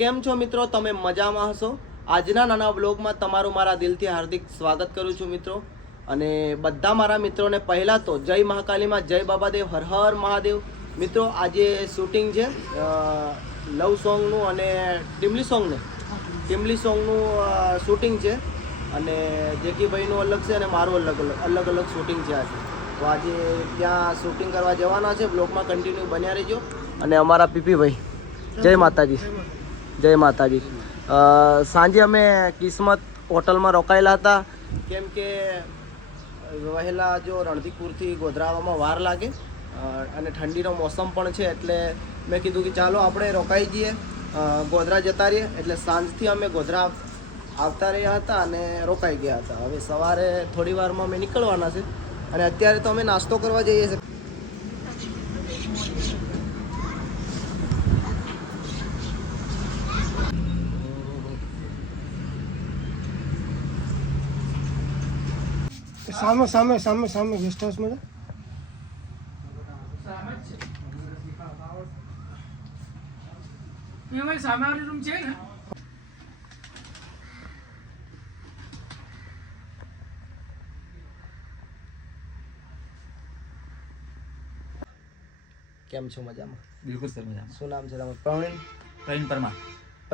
કેમ છો મિત્રો, તમે મજામાં હશો? આજના નાના વ્લોગમાં તમારું મારા દિલથી હાર્દિક સ્વાગત કરું છું મિત્રો. અને બધા મારા મિત્રોને પહેલાં તો જય મહાકાલીમાં, જય બાબાદેવ, હર હર મહાદેવ. મિત્રો આજે શૂટિંગ છે લવ સોંગનું અને ટીમલી સોંગનું શૂટિંગ છે. અને જેકીભાઈનું અલગ છે અને મારું અલગ શૂટિંગ છે આજે. તો આજે ત્યાં શૂટિંગ કરવા જવાના છે. બ્લોગમાં કન્ટિન્યુ બન્યા રહેજો. અને અમારા પીપીભાઈ, જય માતાજી, જય માતાજી. સાંજે અમે કિસ્મત હોટલમાં રોકાયેલા હતા, કેમ કે વહેલા જો રણધીપુરથી ગોધરા આવવામાં વાર લાગે અને ઠંડીનો મોસમ પણ છે, એટલે મેં કીધું કે ચાલો આપણે રોકાઈ જઈએ, ગોધરા જતા રહીએ. એટલે સાંજથી અમે ગોધરા આવતા રહ્યા હતા અને રોકાઈ ગયા હતા. હવે સવારે થોડી વારમાં અમે નીકળવાના છે અને અત્યારે તો અમે નાસ્તો કરવા જઈએ છીએ. સામે ગેસ્ટ હાઉસમાં સામે વાળી રૂમ છે ને. કેમ છો? મજામાં? બિલકુલ સર, મજામાં. શું નામ છે તમારું?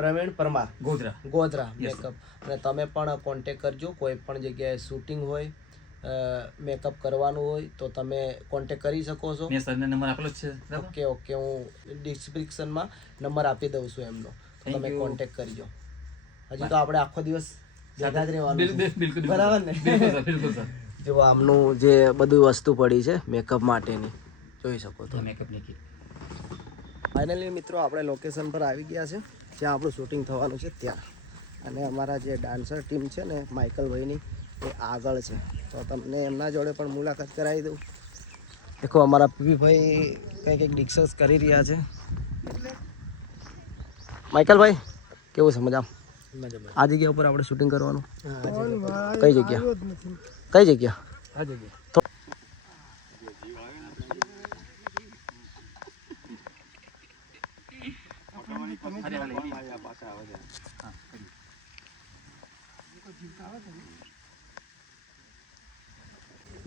પ્રવીણ પરમાર, ગોધરા મેકઅપ. અને તમે પણ કોન્ટેક કરજો, કોઈ પણ જગ્યાએ શૂટિંગ હોય, મેકઅપ કરવાનું હોય તો તમે કોન્ટેક કરી શકો છો. મેં સરને નંબર આપેલો છે. ઓકે, હું ડિસ્ક્રિપ્શનમાં નંબર આપી દઉં છું એમનો, તો તમે કોન્ટેક કરજો. હજી તો આપણે આખો દિવસ ભેગા જ રહેવાનું, બરાબર ને? બિલકુલ સર. જો આમનું જે બધું વસ્તુ પડી છે મેકઅપ માટેની, જોઈ શકો તો. મેકઅપની કીટ. ફાઇનલી મિત્રો આપણે લોકેશન પર આવી ગયા છે, જ્યાં આપણું શૂટિંગ થવાનું છે ત્યાં. અને અમારા જે ડાન્સર ટીમ છે ને માઇકલભાઈની, એ આગળ છે, તો તમને એમના જોડે પણ મુલાકાત કરાવી દઉં. દેખો અમારા પીવીભાઈ કંઈક ડિસ્કસ કરી રહ્યા છે. માઇકલભાઈ કેવું છે? મજામાં? આ જગ્યા ઉપર આપણે શૂટિંગ કરવાનું. કઈ જગ્યા? આ જગ્યા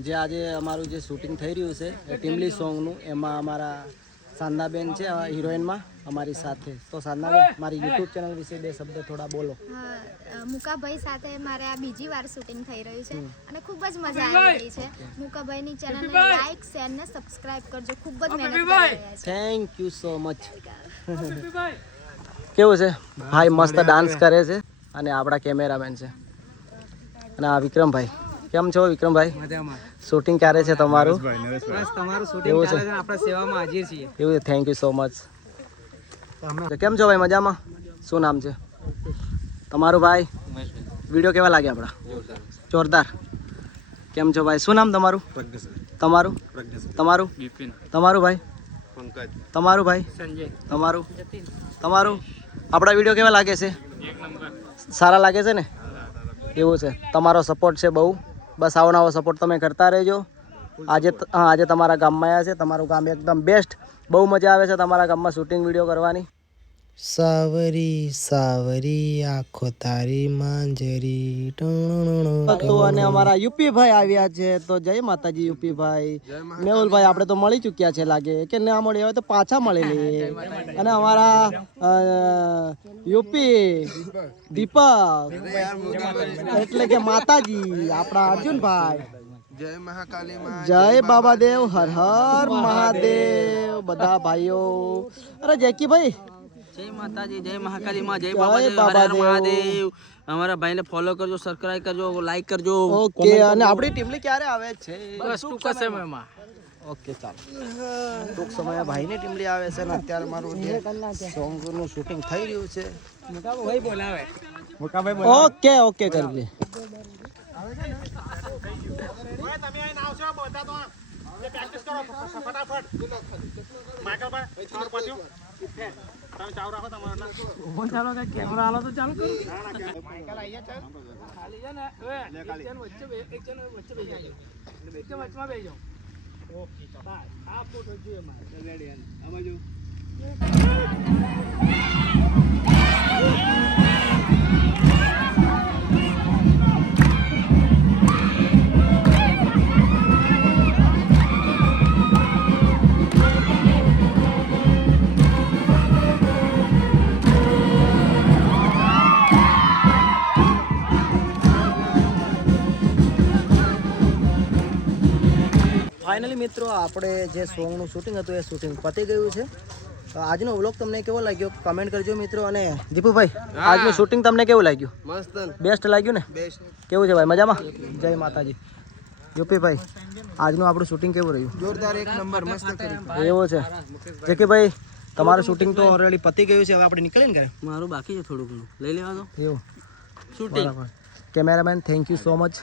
જે આજે અમારું જે શૂટિંગ થઈ રહ્યું છે એ ટીમલી સોંગનું, એમાં અમારા સાંદાબેન છે હિરોઈનમાં અમારી સાથે. તો સાંદાબેન, મારી યુટ્યુબ ચેનલ વિશે બે શબ્દ થોડા બોલો. મુકાભાઈ સાથે મારે આ બીજી વાર શૂટિંગ થઈ રહ્યું છે અને ખૂબ જ મજા આવી રહી છે. મુકાભાઈની ચેનલને લાઈક, શેર ને સબસ્ક્રાઇબ કરજો. ખૂબ જ મહેનત કરી રહ્યા છે. Thank you so much. કેવું છે ભાઈ? મસ્ત ડાન્સ કરે છે અને આપણા કેમેરામેન છે. અને આ વિક્રમભાઈ, કેમ છો વિક્રમભાઈ? શૂટિંગ ક્યારે છે તમારું? એવું છે, આપણા સેવામાં હાજર છીએ. એવું છે. Thank you so much. કેમ છો ભાઈ? મજામાં? શું નામ છે તમારું ભાઈ? વિડીયો કેવા લાગે આપણા? જોરદાર. કેમ છો ભાઈ? શું નામ તમારું? તમારું ભાઈ? તમારું ભાઈ? તમારું? આપણા વિડીયો કેવા લાગે છે? સારા લાગે છે ને? એવું છે. તમારો સપોર્ટ છે બહુ. બસ આવો નવો સપોર્ટ તમે કરતા રહેજો. આજે તમારા ગામમાં આવ્યા છે. તમારું ગામ એકદમ બેસ્ટ. બહુ મજા આવે છે તમારા ગામમાં શૂટિંગ વિડીયો કરવાની. સાવરી સાવરી આંખો તારી માંજરી. તો અને અમારા યુપી ભાઈ આવ્યા છે, તો જય માતાજી યુપી ભાઈ. મેહુલભાઈ આપણે તો મળી ચૂક્યા છે, લાગે કે ના મળી હોય તો પાછા મળેલી. અને અમારા યુપી દીપક એટલે કે માતાજી આપણા અર્જુનભાઈ. જય મહાકાલીમાં, જય બાબાદેવ, હર હર મહાદેવ. બધા ભાઈઓ. અરે જેકીભાઈ, જય માતાજી, જય મહાકાલીમાં, જય બાબાદેવ, હર હર મહાદેવ. અમારા ભાઈને ફોલો કરજો, સબસ્ક્રાઇબ કરજો, લાઈક કરજો. ઓકે. અને આપણી ટીમલી ક્યારે આવે છે? બસ ટૂંક સમયમાં. ઓકે, ચાલો. ટૂંક સમયમાં ભાઈની ટીમલી આવે છે અને અત્યારે મારું જે સોંગનું શૂટિંગ થઈ રહ્યું છે. ઓકે કરી લે. કેમેરા હાલો તો ચાલુ કરું. વચમાં બેસી જાઓ. ઓકે, આ ફોટો જોઈએ મારે. રેડી. આ બાજુ ફાઇનલી મિત્રો આપણે જે સોંગનું શૂટિંગ હતું એ શૂટિંગ પતી ગયું છે. તો આજનો વ્લોગ તમને કેવો લાગ્યો કમેન્ટ કરજો મિત્રો. અને દીપુભાઈ આજનું શૂટિંગ તમને કેવું લાગ્યું? મસ્ત બેસ્ટ લાગ્યું ને? કેવું છે ભાઈ, મજામાં? જય માતાજી. યુપીભાઈ આજનું આપણું શૂટિંગ કેવું રહ્યું? જોરદાર, એક નંબર, મસ્ત કર્યું. એવો છે જે કે ભાઈ તમારું શૂટિંગ તો ઓલરેડી પતી ગયું છે, હવે આપણે નીકળીએ ને ઘરે. મારું બાકી છે થોડું ઘણું, લઈ લેવા દો. એવું શૂટિંગ બરાબર. Cameraman thank you so much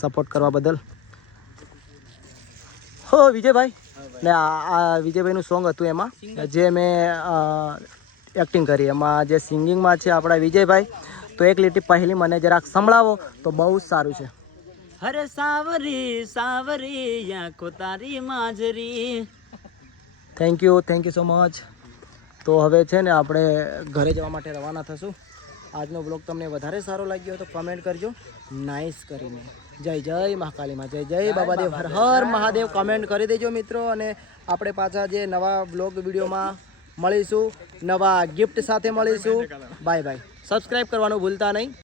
support કરવા બદલ. હો વિજયભાઈ ને આ વિજયભાઈનું સોંગ હતું એમાં જે મેં એક્ટિંગ કરી, એમાં જે સિંગિંગમાં છે આપણા વિજયભાઈ. તો એક લીટી પહેલી મને જરાક સંભળાવો તો બહુ જ સારું છે. હરે સાવરી સાવરી આંખો તારી માજરી. Thank you so much. તો હવે છે ને આપણે ઘરે જવા માટે રવાના થશું. આજનો બ્લોગ તમને વધારે સારો લાગ્યો હોય તો કમેન્ટ કરજો નાઇસ કરીને. જય જય મહાકાલીમાં, જય જય બાબાદેવ, હર હર મહાદેવ કમેન્ટ કરી દેજો મિત્રો. અને આપણે પાછા જે નવા બ્લોગ વિડીયોમાં મળીશું, નવા ગિફ્ટ સાથે મળીશું. Bye bye. સબસ્ક્રાઈબ કરવાનું ભૂલતા નહીં.